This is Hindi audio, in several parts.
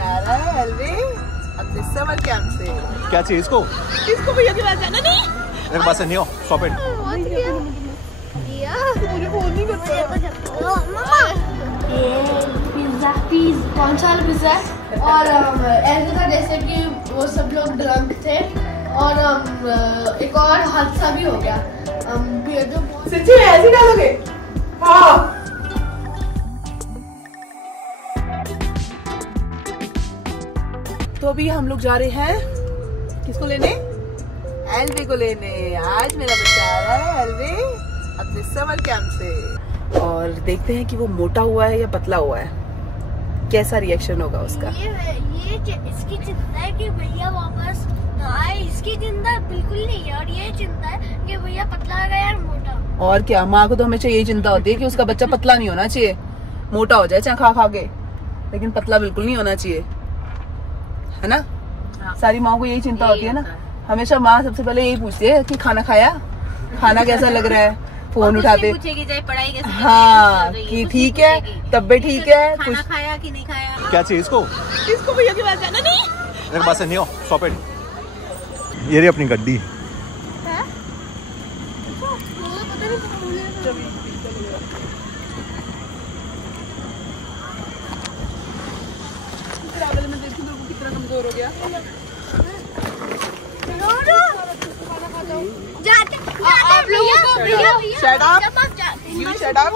बचा रहा है एलवी अपने समर कैंप से। क्या चाहिए इसको? इसको भैया के पास जाना नहीं। मेरे पास नहीं हो, स्टॉप इट। मुझे फोन नहीं करता। ये पिज्जा कौन सा पिज्जा है? और ऐसा था जैसे कि वो सब लोग ड्रंक थे और एक और हादसा भी हो गया। सच्ची में ऐसे डालोगे? हाँ। तो अभी हम लोग जा रहे हैं किसको लेने? एलवी को लेने। आज मेरा बच्चा आ रहा है एलवी अपने समर कैंप से, और देखते हैं कि वो मोटा हुआ है या पतला हुआ है, कैसा रिएक्शन होगा उसका। ये इसकी चिंता है कि भैया वापस आए, इसकी चिंता बिल्कुल नहीं है। और ये चिंता है कि भैया पतला गया या मोटा। और क्या, माँ को तो हमेशा यही चिंता होती है कि उसका बच्चा पतला नहीं होना चाहिए, मोटा हो जाए चाहे खा खा के, लेकिन पतला बिल्कुल नहीं होना चाहिए, है ना? हाँ। सारी माँ को यही चिंता होती है ना। हमेशा माँ सबसे पहले यही पूछती है कि खाना खाया, खाना कैसा लग रहा है, फोन उठाते पूछेगी चाहे पढ़ाई कैसे, हाँ कि ठीक है, तबीयत ठीक है, खाना खाया कि नहीं खाया। क्या चाहिए इसको? इसको भैया के पास जाना नहीं। मेरे पास नहीं हो, स्टॉप इट। ये रही अपनी गड्डी। कितना कमजोर हो गया। आप लोगों को shut up, you shut up.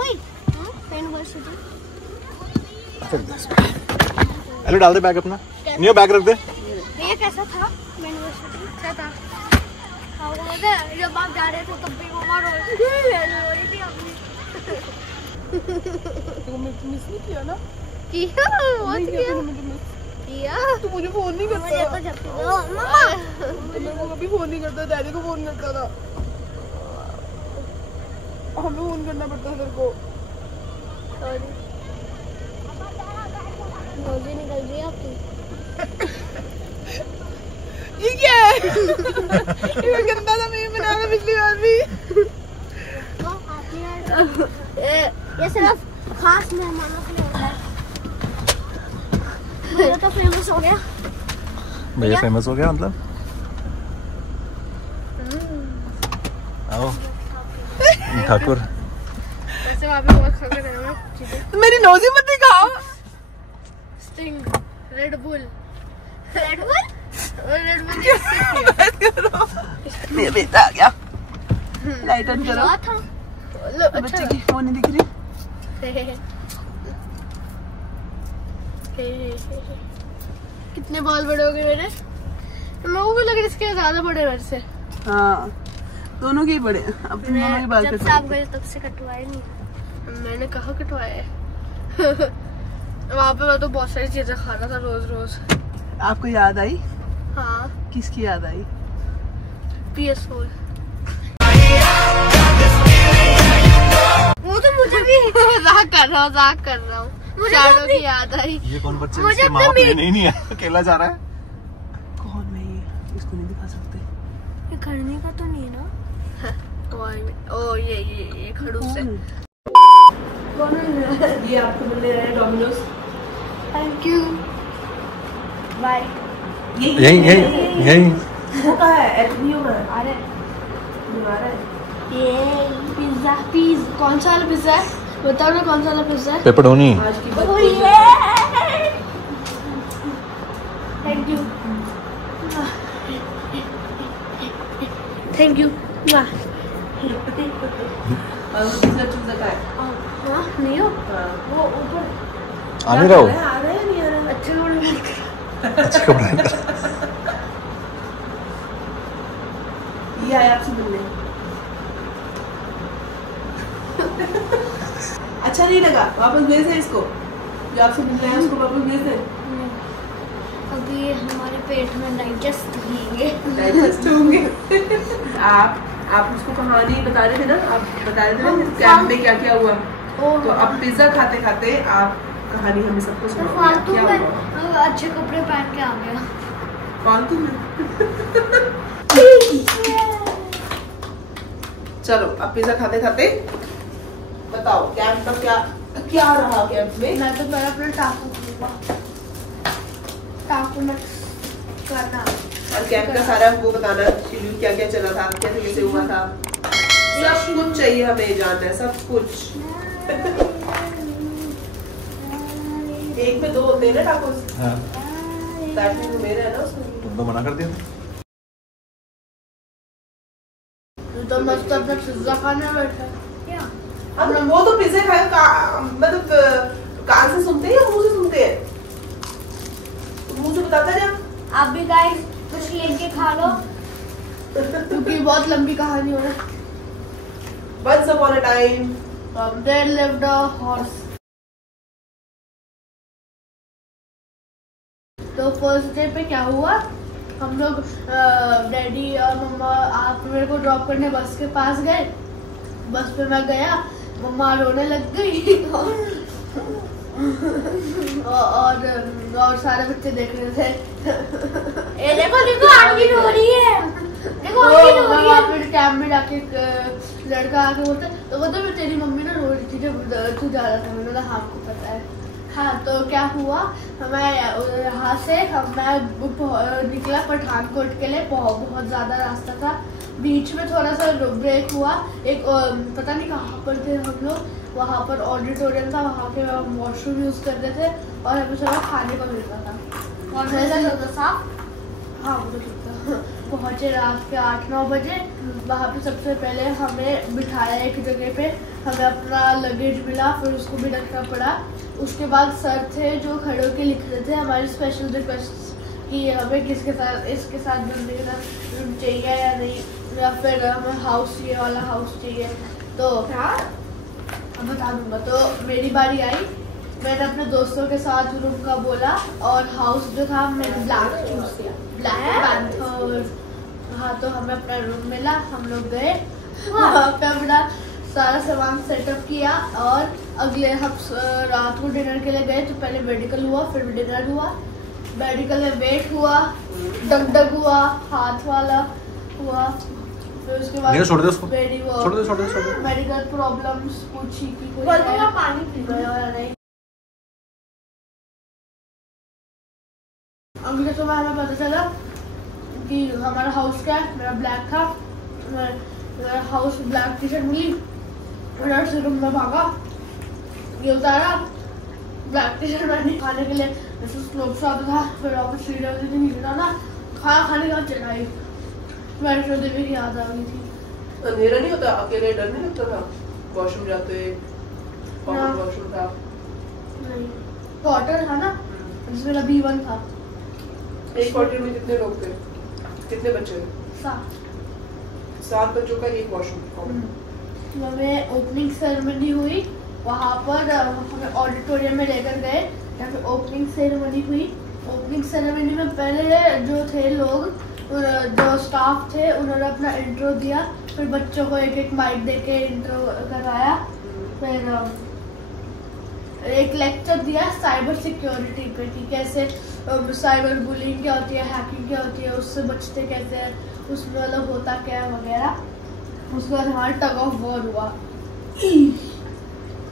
Hello, डाल दे बैग अपना। नियो बैग रख दे। ये कैसा था? अच्छा था। जब आप जा रहे थे तब भी मम्मा रो रही थी अपनी। तो मिस नहीं किया ना? किया। तू मुझे फोन नहीं करता। मम्मा तो मेरे को कभी फोन नहीं करता, डैडी को फोन करता था। हमें फोन करना पड़ता है तेरे को। सॉरी, नौजी निकल रही है आपकी। ये क्या है? ये गंदा था, मैं बना रहा पिछली बार भी। ये सिर्फ खास मेहमानों के लिए होता है। भैया तो फेमस हो गया। भैया फेमस हो गया मतलब? आओ ठाकुर। वैसे वहाँ पे बहुत खा रहे हैं। मेरी नौजी मत दिखाओ। Sting, red bull, red bull. मेरा बेटा आ गया। लाइट ऑन करो। अच्छा, बच्चे की फोन नहीं दिख रही। कितने बाल बड़े हो गए मेरे? लोगों को लग रहा है इसके ज्यादा बड़े मेरे से। हाँ, दोनों के ही बड़े। अब तुम दोनों के बाल जब से आप गए तब से कटवाए नहीं। मैंने कहाँ कटवाए? वहाँ पे मैं तो बहुत सारी चीजें खा रहा था रोज रोज। आपको याद आई? हाँ। किसकी याद आई? PS4। वो तो मुझे भी मजाक कर रहा हूँ। मुझे की याद आई। ये कौन बच्चे इसके माँ बाप नहीं है, अकेला जा रहा है। कौन मैं? ये इसको नहीं दिखा सकते। ये करने का तो नहीं है ना? ओ ये खड़ूस है। ये आपको मिल रहा है डोमिनोज। Thank you, bye. यही वो कहाँ है? एथनियो में। अरे आ रहा है। ये पिज्जा कौन सा वाला पिज्जा है? बताओ ना कौन सा वाला पिज्जा है? पेपरोनी। आज की थैंक यू, थैंक यू। चूजा का है। हाँ, नहीं हो? वो ऊपर आ नहीं रहा हो? आ रहा है नहीं आ रहा है? अच्छे कपड़े। अच्छे कपड़े। ये आया आपसे मिलने। अच्छा नहीं लगा? वापस भेज दे इसको। जो आपसे मिलना है उसको वापस भेज दे। अभी हमारे पेट में डाइजेस्ट होंगे। आप उसको कहानी बता रहे थे ना, आप बता रहे थे ना कैंप में क्या क्या हुआ। तो अब पिज्जा खाते खाते आप कहानी हमें सबको सुनाओ। क्या हुआ? अच्छे कपड़े पहन के आ गया फालतू में। चलो अब पिज्जा खाते खाते बताओ कैंप का क्या क्या रहा कैंप में। मैं तो पहले अपना टापू डॉक्यूमेंट्स करना और कैंप का सारा वो बताना, शेड्यूल क्या क्या चला था, कैसे कैसे हुआ था, सब कुछ चाहिए हमें जानना है, सब कुछ। एक में 2 होते हैं ना टाकोस। हाँ। ताकि मेरा है ना उसमें। तुम तो मना कर दिया था। तो मस्त अपना पिज्जा खाने बैठा क्या? अब वो तो पिज्जा खाए मतलब कान से सुनते हैं या मुंह से सुनते हैं? तो मुंह से बताता जा। आप भी गाइस कुछ लेके खा लो क्योंकि बहुत लंबी कहानी हो रही है। Once upon a time, there lived a horse. तो फर्स्ट डे पे क्या हुआ, हम लोग डैडी और मम्मा आप मेरे को ड्रॉप करने बस के पास गए। बस पे मैं गया, मम्मा रोने लग गई और सारे बच्चे देख रहे थे। ये देखो देखो आंटी रो रही है, देखो आंटी रो रही है। फिर कैंप में जाके लड़का आके बोलता तो बोलते मैं तेरी मम्मी ना रो रही थी जब तू जा रहा था। मैंने बोला हाँ आपको पता है। हाँ तो क्या हुआ, मैं यहाँ से मैं निकला पठानकोट के लिए। बहुत ज़्यादा रास्ता था, बीच में थोड़ा सा ब्रेक हुआ। एक पता नहीं कहाँ पर थे हम लोग, वहाँ पर ऑडिटोरियम था, वहाँ पे वॉशरूम यूज़ करते थे और हमें थोड़ा खाने को मिलता था। और वैसा साफ, हाँ वो तो पहुँचे रात के 8-9 बजे। वहाँ पे सबसे पहले हमें बिठाया एक जगह पे, हमें अपना लगेज मिला, फिर उसको भी रखना पड़ा। उसके बाद सर थे जो खड़े होकर लिख रहे थे हमारी स्पेशल रिक्वेस्ट कि हमें किसके साथ, इसके साथ बंदे के साथ रूम चाहिए या नहीं, या फिर हमें हाउस चाहिए, वाला हाउस चाहिए। तो क्या अब बता दूंगा। तो मेरी बारी आई, मैंने अपने दोस्तों के साथ रूम का बोला और हाउस जो था मैंने ब्लैक चूज किया, ब्लैक पैंथर। हाँ तो हमें अपना रूम मिला, हम लोग गए वहाँ पे अपना सारा सामान सेटअप किया और अगले हम रात को डिनर के लिए गए। तो पहले मेडिकल हुआ, फिर डिनर हुआ। मेडिकल में वेट हुआ, डग हुआ, हाथ वाला हुआ, फिर उसके बाद छोड़ दे उसको, छोड़ दे। मेडिकल प्रॉब्लम्स पूछी कि कोई पानी पी लो या नहीं। अगले सुबह हमें पता चला कि हमारा हाउस क्या है। मेरा ब्लैक था, मेरा हाउस ब्लैक टी शर्ट मिली, मेरा से रूम में भागा, ये उतारा ब्लैक टी शर्ट मैंने खाने के लिए जैसे स्लोप से आता था। फिर वापस सीढ़ी होती थी नीचे ना खाना खाने का चढ़ाई, वैष्णो देवी की याद आ गई थी। अंधेरा नहीं होता, अकेले डर नहीं लगता था वॉशरूम जाते? वॉशरूम था नहीं, क्वार्टर था ना जिसमें मेरा B1 था। एक क्वार्टर में कितने लोग थे, कितने बच्चे थे? 7 बच्चों का एक वॉशरूम। हमें ओपनिंग सेरेमनी हुई, वहाँ पर हमें ऑडिटोरियम में लेकर गए, यहाँ पे ओपनिंग सेरेमनी हुई। ओपनिंग सेरेमनी में पहले जो थे लोग, जो स्टाफ थे, उन्होंने अपना इंट्रो दिया, फिर बच्चों को एक माइक देके इंट्रो कराया, फिर एक लेक्चर दिया साइबर सिक्योरिटी पे कि कैसे साइबर बुलिंग क्या होती है, हैकिंग क्या होती है, उससे बचते कैसे हैं, उसमें अलग होता क्या है वगैरह। उसके बाद हमारा टग ऑफ वॉर हुआ,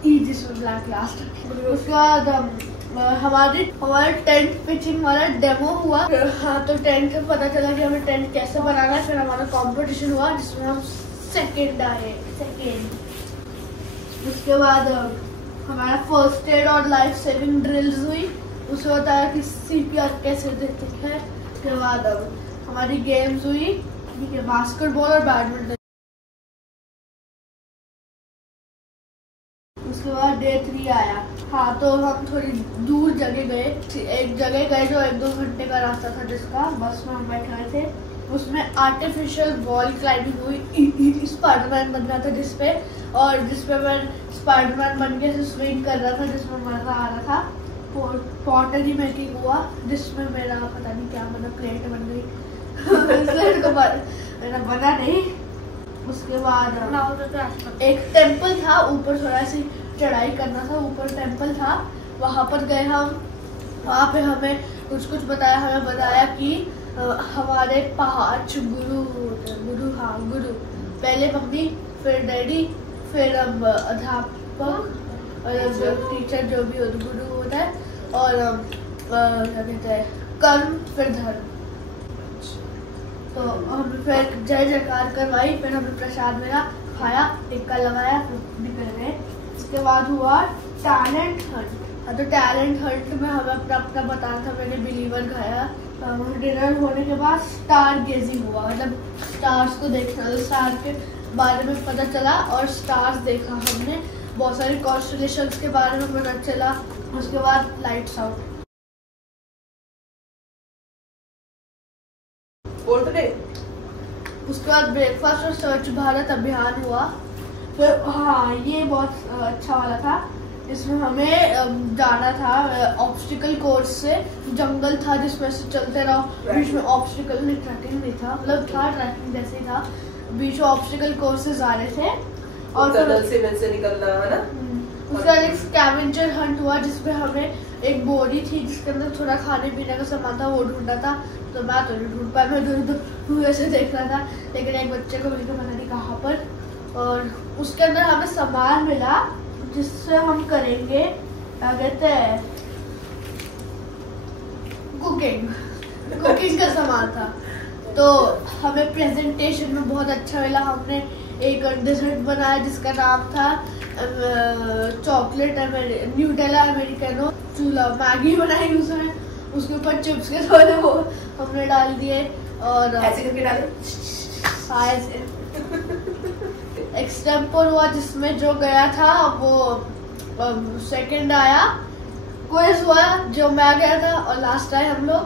जिसमें ब्लैक लास्ट। उसके बाद हमारे टेंट पिचिंग वाला डेमो हुआ। हाँ तो टेंट में पता चला कि हमें टेंट कैसे बनाना है। फिर हमारा कंपटीशन हुआ जिसमें हम सेकंड आए, उसके बाद हमारा फर्स्ट एड और लाइफ सेविंग ड्रिल्स हुई, उसमें बताया कि CPR कैसे देते हैं। उसके बाद हमारी गेम्स हुई, ठीक है, बास्केटबॉल और बैडमिंटन। उसके बाद डे 3 आया। हाँ तो हम थोड़ी दूर जगह गए, एक जगह गए जो 1-2 घंटे का रास्ता था, जिसका बस में हम बैठे हुए थे। उसमें आर्टिफिशियल वॉल क्लाइंबिंग हुई, स्पाइडरमैन बन रहा था जिसपे, और जिसपे मैं स्पाइडरमैन बन के स्विंग कर रहा था, जिसमें मजा आ रहा था। पॉटरी मेकिंग हुआ जिसमें मेरा पता नहीं क्या बना, प्लेट बन गई इसलिए मेरा बना नहीं। उसके बाद एक टेम्पल था, ऊपर थोड़ा सी चढ़ाई करना था, ऊपर टेम्पल था, वहाँ पर गए हम। वहाँ पे हमें कुछ बताया, हमें बताया कि हमारे 5 गुरु पहले मम्मी, फिर डैडी, फिर अध्यापक और टीचर जो भी गुरु होता है, और क्या कहते हैं कर्म फिर धर्म। तो हम फिर जय जयकार करवाई, फिर हमें प्रसाद मिला, खाया, टिक्का लगाया, फिर निकल गए। उसके बाद हुआ टैलेंट हंट। तो टैलेंट हंट में हमें अपना अपना बताना था। मैंने बिलीवर खाया। डिनर होने के बाद स्टार गेजिंग हुआ, मतलब स्टार्स को देखना, स्टार के बारे में पता चला और स्टार्स देखा हमने। बहुत सारी कॉन्स्टेलेशंस के बारे में पता चला। उसके बाद लाइट्स आउट। उसके बाद ब्रेकफास्ट और स्वच्छ भारत अभियान हुआ। फिर हाँ, ये बहुत अच्छा वाला था। इसमें हमें जाना था ऑब्स्टिकल कोर्स से। जंगल था जिसमें से चलते रहो, बीच में ऑब्स्टिकल नहीं, ट्रैकिंग नहीं था, मतलब था ट्रैकिंग जैसे ही था। बीच में ऑब्स्टिकल कोर्सेज आ रहे थे और टनल से मिल से निकलना है ना। उसके बाद एक स्कैवेंजर हंट हुआ जिसमें हमें एक बोरी थी जिसके अंदर थोड़ा खाने पीने का सामान था, वो ढूंढा था। तो मैं तो नहीं ढूंढ पाया, मैं दूर ऐसे देख रहा था, लेकिन एक बच्चे को मिलकर पता नहीं कहाँ पर। और उसके अंदर हमें सामान मिला जिससे हम करेंगे क्या कहते हैं, कुकिंग का सामान था। तो हमें प्रेजेंटेशन में बहुत अच्छा मिला। हमने एक डेजर्ट बनाया जिसका नाम था चॉकलेट न्यूटेला अमेरिकानो। चूल्हा मैगी बनाई उसमें, उसके ऊपर चिप्स के थोड़े वो हमने डाल दिए और ऐसे करके डाले। एक्सटेम्पोर हुआ जिसमें जो गया था वो सेकंड आया। क्विज हुआ जो मैं गया था और लास्ट आए हम लोग,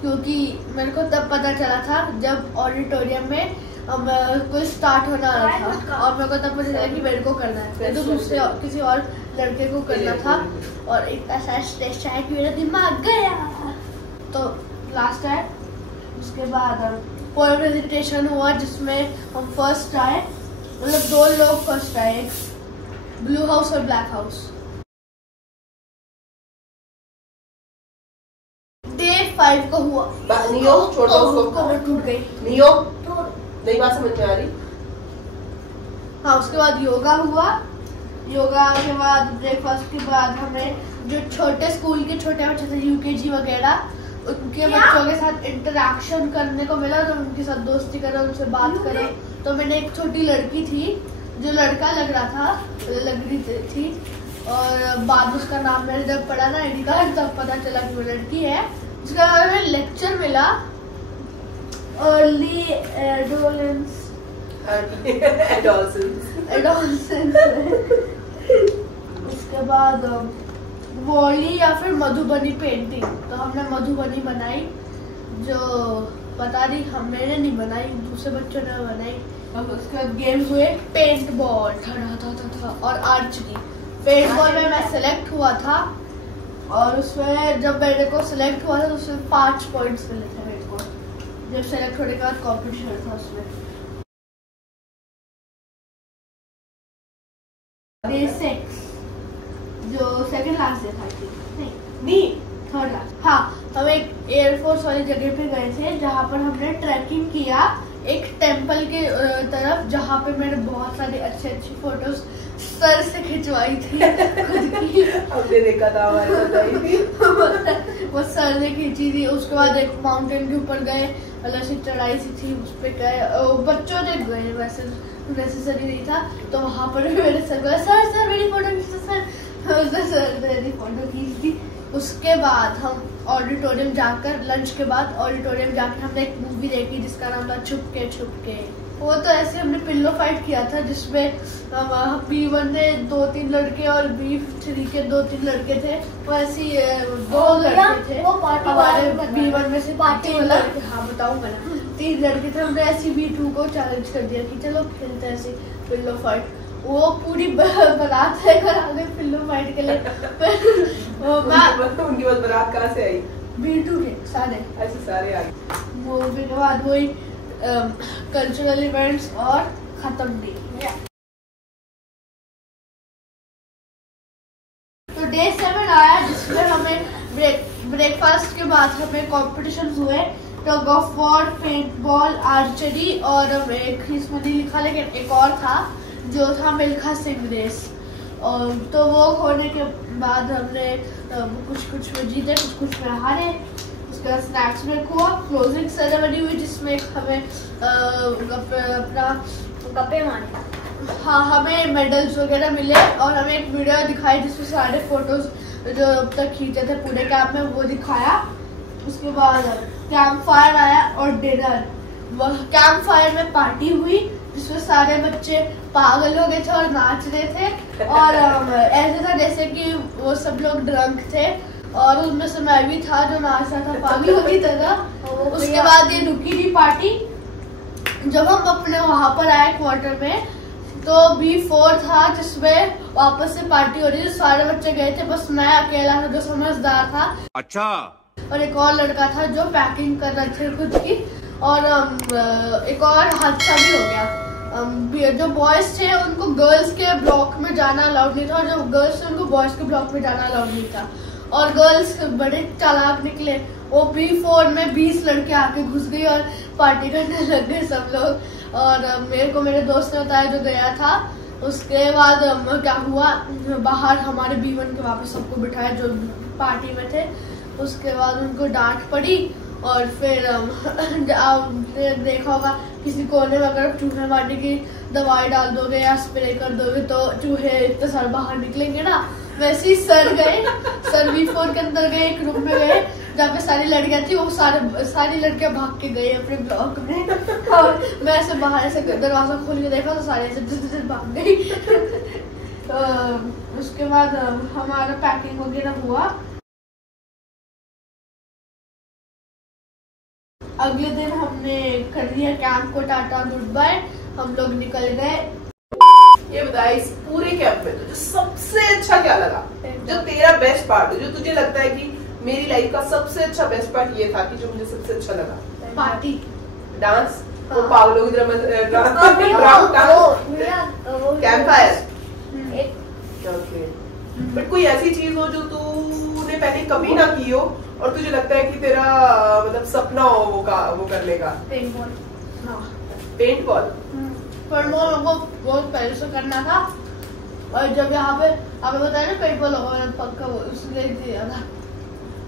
क्योंकि मेरे को तब पता चला था जब ऑडिटोरियम में कोई स्टार्ट होने वाला था और मेरे को तब पता चला कि मेरे को करना है, तो दूसरे किसी और लड़के को करना था। और इतना सा स्ट्रेस आया कि मेरा दिमाग गया। तो लास्ट है। उसके बाद पोएम प्रेजेंटेशन हुआ जिसमें हम फर्स्ट आए, मतलब 2 लोग फर्स्ट आए, ब्लू हाउस और ब्लैक हाउस। डे 5 को हुआ नियो छोटा उसको टूट गई। नियो नई बात समझ में आ रही। हाँ, उसके बाद योगा हुआ। योगा के बाद ब्रेकफास्ट के बाद हमें जो छोटे स्कूल के छोटे बच्चे थे, यूकेजी वगैरह, उनके बच्चों के साथ इंटरेक्शन करने को मिला। तो उनके साथ दोस्ती करो, उनसे बात करो। तो मैंने एक छोटी लड़की थी जो लड़का लग रहा था, लग रही थी, और बाद उसका नाम मैंने जब पढ़ा ना आईडी कार्ड तब पता चला कि वो लड़की है। उसके बाद हमें लेक्चर मिला अर्ली एडोलेंस उसके बाद वॉली या फिर मधुबनी पेंटिंग। तो हमने मधुबनी बनाई, जो पता नहीं हमने नहीं बनाई, दूसरे बच्चों ने बनाई। और उसके बाद गेम्स हुए पेंट बॉल था और आर्चरी। पेंट बॉल में मैं सेलेक्ट हुआ था और उसमें जब मेरे को सिलेक्ट हुआ था तो उसमें 5 पॉइंट्स मिले थे मेरे को। जब सेलेक्ट होने के बाद कॉम्पिटिशन था उसमें। डे 6 जो सेकंड लास्ट डे था, नहीं थर्ड लास्ट। हाँ, हम एक एयरफोर्स वाली जगह पे गए थे जहाँ पर हमने ट्रैकिंग किया एक टेम्पल के तरफ, जहाँ पे मैंने बहुत सारी अच्छी फोटोज सर से खिंचवाई थी हमने देखा था हमारे वो सर ने खींची थी। उसके बाद एक माउंटेन के ऊपर गए, मतलब ऐसी चढ़ाई सी थी, उस पे गए, बच्चों ने गए, वैसे नेसेसरी नहीं था। तो वहाँ पर मेरे सर को सर मेरी फोटो खींचते सर मेरी फोटो खींच दी। उसके बाद हम ऑडिटोरियम जाकर, लंच के बाद ऑडिटोरियम जाकर हमने एक मूवी देखी जिसका नाम था छुपके छुपके। वो तो ऐसे हमने पिल्लो फाइट किया था जिसमें B1 ने 2-3 लड़के और B3 के 2-3 लड़के थे। वो ऐसी 2 लड़के थे हमारे B1 में से, 3 लड़के, हाँ बताऊंगा ना, 3 लड़के थे। हमने ऐसी B2 को चैलेंज कर दिया कि चलो खेलते हैं ऐसी पिल्लो फाइट। वो पूरी बारात है कराने पिल्लो फाइट के लिए। उनकी बारात कहाँ से आई? B2 के सारे ऐसे सारे आ गए। वो के बाद वही कल्चरल इवेंट्स और खत्म डे। तो डे 7 आया जिसमें हमें ब्रेकफास्ट के बाद हमें कॉम्पिटिशन हुए, tug of war, paintball, archery, और एक इसमें नहीं लिखा लेकिन एक और था जो था मिल्खा सिंह रेस। और तो वो होने के बाद हमने कुछ में जीते, कुछ में हारे। उसके बाद स्नैक्स ब्रेक हुआ, क्लोजिंग सेरेमनी हुई जिसमें हमें अपना गप्पे मारे। हाँ, हमें मेडल्स वगैरह मिले और हमें एक वीडियो दिखाई जिसमें सारे फोटोज जो अब तक खींचे थे पूरे कैंप में वो दिखाया। उसके बाद कैंप फायर आया और डिनर। कैंप फायर में पार्टी हुई जिसमें सारे बच्चे पागल हो गए थे और नाच रहे थे और ऐसे था जैसे कि वो सब लोग ड्रंक थे और उनमें से मैं भी था जो नाच रहा था पागलों की तरह। उसके बाद ये रुकी थी पार्टी। जब हम अपने वहां पर आए क्वार्टर में तो B4 था जिसमें वापस से पार्टी हो रही थी। सारे बच्चे गए थे, बस मैं अकेला था जो समझदार था। अच्छा। और एक और लड़का था जो पैकिंग कर रहे थे खुद की। और एक और हादसा भी हो गया। जो बॉयज थे उनको गर्ल्स के ब्लॉक में जाना अलाउड नहीं था और जो गर्ल्स थे उनको बॉयज के ब्लॉक में जाना अलाउड नहीं था। और गर्ल्स बड़े चालाक निकले, वो B4 में 20 लड़के आके घुस गई और पार्टी करने लग गए सब लोग। और मेरे को मेरे दोस्त ने बताया जो गया था। उसके बाद क्या हुआ, बाहर हमारे B1 के वहाँ पे सबको बिठाया जो पार्टी में थे। उसके बाद उनको डांट पड़ी और फिर देखा होगा किसी कोने में अगर चूहे मारने की दवाई डाल दोगे या स्प्रे कर दोगे तो चूहे इतने सारे बाहर निकलेंगे ना, वैसे ही सर गए। सर B4 के अंदर गए, एक रूम में गए जहाँ पे सारी लड़कियां थी। वो सारी लड़कियां भाग के गई अपने ब्लॉक में और मैं ऐसे बाहर से दरवाजा खोल के देखा तो सारे ऐसे भाग गई। उसके बाद हमारा पैकिंग वगैरह हुआ। अगले दिन हमने कर दिया कैंप को टाटा गुड बाय, हम लोग निकल गए। ये बता इस पूरे कैंप में तुझे सबसे अच्छा क्या लगा, जो तेरा बेस्ट पार्ट है, जो तुझे लगता है कि मेरी लाइफ का सबसे अच्छा बेस्ट पार्ट ये था कि जो मुझे सबसे अच्छा लगा? पार्टी, डांस, वो पागलों की कैंप फायर। ओके, बट कोई ऐसी चीज हो जो तूने पहले कभी ना की हो और तुझे लगता है कि तेरा मतलब सपना हो वो करने का? Paintball. हाँ, पेंट बॉल। पर वो बहुत पहले से करना था और जब यहाँ पे आपने बताया ना पेंट बॉल होगा पक्का वो उसने दिया था।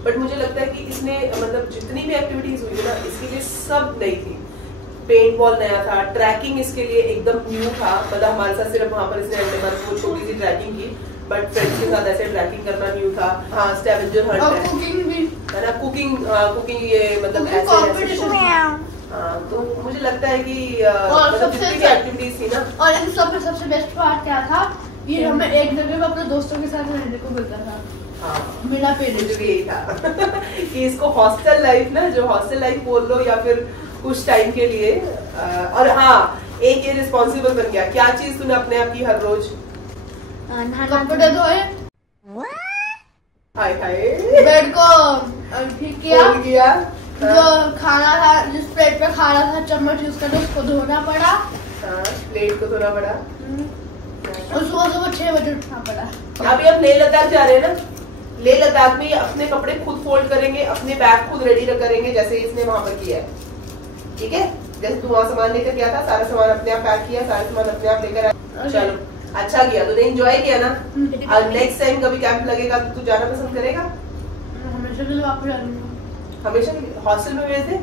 बट मुझे लगता है कि इसने मतलब जितनी भी एक्टिविटीज हुई ना इसके लिए सब नई थी। पेंट बॉल नया था, ट्रैकिंग इसके लिए एकदम न्यू था। मतलब हमारे साथ सिर्फ वहाँ पर इसने वो छोटी सी ट्रैकिंग की, बट फ्रेंड्स के साथ ऐसे ट्रैकिंग करना न्यू था। हाँ, स्कैवेंजर हंट है, कुकिंग भी है ना, कुकिंग ये मतलब ऐसे तो मुझे लगता है कि सबसे एक्टिविटीज थी ना। और इन सब में सबसे बेस्ट पार्ट क्या था, ये हमें एक जगह में अपने दोस्तों के साथ रहने को मिलता था। हाँ, बिना पेरेंट्स। यही था कि इसको हॉस्टल लाइफ ना, जो हॉस्टल लाइफ बोल लो या फिर कुछ टाइम के लिए। और हाँ, एक ये रिस्पॉन्सिबल बन गया। क्या चीज तूने अपने आप की हर रोज? कपड़े धोए, हाय हाय, बेड को ठीक किया, जो खाना था जिस प्लेट पे खाना था चम्मच यूज करके उसको धोना पड़ा। प्लेट को धोना पड़ा। और सुबह 6 बजे उठना पड़ा। अभी हम लेह लद्दाख जा रहे हैं ना, लेह लद्दाख में अपने कपड़े खुद फोल्ड करेंगे, अपने बैग खुद रेडी करेंगे जैसे इसने वहां पर किया है। ठीक है, जैसे तू वहां सामान लेकर गया था, सारा सामान अपने आप पैक किया, सारा सामान अपने आप लेकर आया। चलो, अच्छा किया, तूने एंजॉय किया ना। और नेक्स्ट टाइम कभी कैंप लगेगा तो तू जाना पसंद करेगा? हमेशा के लिए वापस आ जाऊंगा। हमेशा हॉस्टल में भेज दे?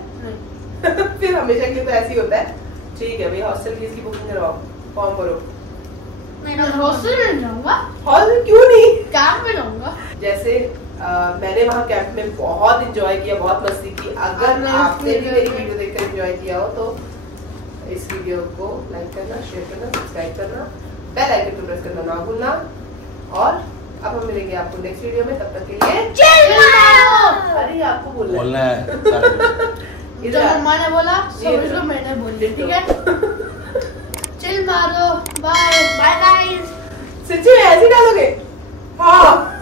फिर हमेशा के लिए तो ऐसे ही होता है। ठीक है भाई, हॉस्टल की इसकी बुकिंग करवाओ, फॉर्म भरो। मैं हॉस्टल में जाऊंगा। हॉल क्यों नहीं, कैंप में जाऊंगा। जैसे मैंने वहाँ कैंप में बहुत एंजॉय किया, बहुत मस्ती की। अगर आपने भी मेरी वीडियो देखकर एंजॉय किया हो तो इस वीडियो को लाइक करना, शेयर करना, सब्सक्राइब करना, बेल आइकन को प्रेस करना ना भूलना। और अब हम मिलेंगे आपको नेक्स्ट वीडियो में, तब तक के लिए चिल मारो। अरे आपको बोलना है जो मम्मा ने बोला समझ लो मैंने बोल दिया। ठीक है, चिल मारो, बाय बाय गाइस। सच्ची में ऐसे डालोगे? हाँ।